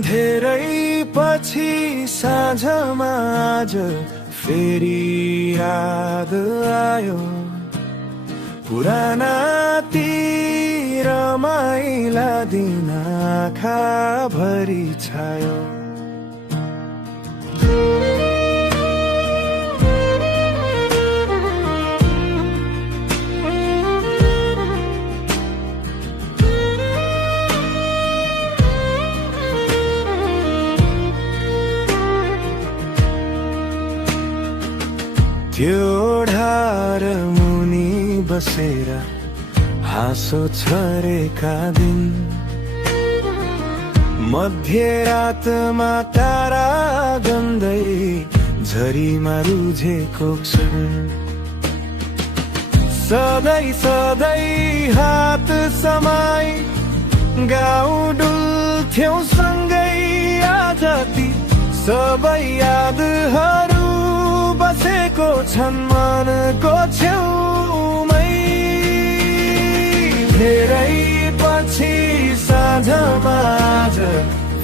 धेरै पछि साँझमा आज फेरि याद आयो पुराना ती रमाइला दिन आँखाभरि छायो। त्यो ढाड मुनि बसेर हाँसो छरेका दिन, मध्यरातमा तारा गन्दै झरीमा रुझेको क्षण, सधैँ सधैँ हात समाई गाउँ डुल्थ्यौं सँगै। आज ती सबै यादहरू बसेको छन् मनको छेउमै। धेरै पछि साँझमा आज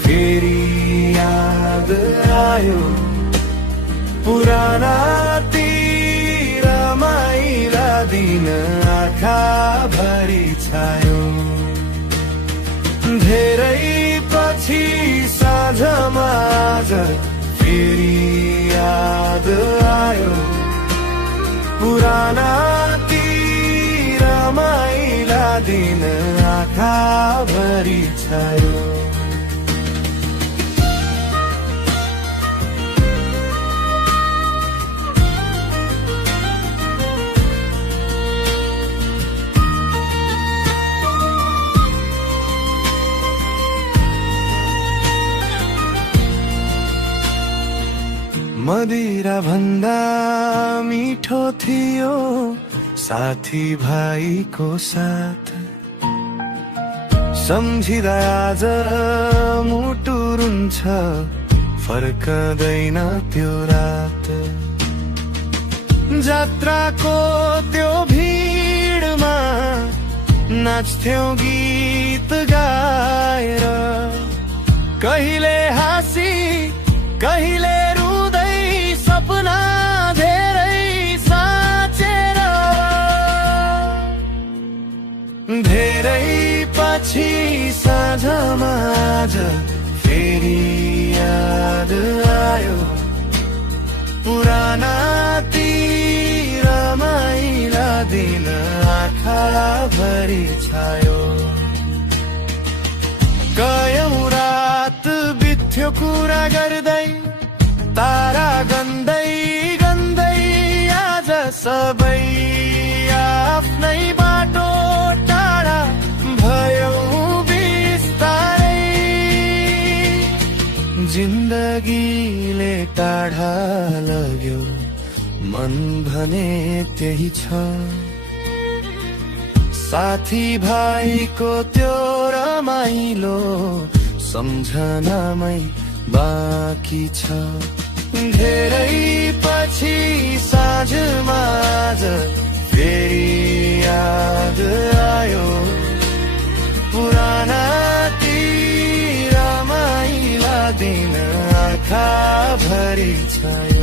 फेरि याद आयो पुराना ती रमाइला दिन आँखाभरि छायो। धेरै पछि साँझमा आज फेरि याद आयो पुराना ती रमाइला दिन आँखाभरि छायो। मदिरा भन्दा मिठो थियो साथी भाइको साथ, सम्झिँदा आज मुटु रुन्छ फर्कदैन त्यो रात। जात्राको त्यो भिडमा नाच्थ्यौं गीत गाएर, कहिले हाँसी कहिले सपना धेरै साँचेर। धेरै पछि साँझमा आज फेरि याद आयो पुराना ती रमाइला दिन आँखाभरि छायो। कयौं रात बित्थ्यो कुरा गर्दै तारा गन्दै गन्दै, आज सबै आफ्नै बाटो टाढा भयौं बिस्तारै। जिन्दगीले टाढा लग्यो मन भने त्यही छ, साथी भाइको त्यो रमाइलो सम्झनामै बाँकी छ। धेरै पछि साँझमा आज फेरि याद आयो पुराना ती रमाइला दिन आँखाभरि छायो।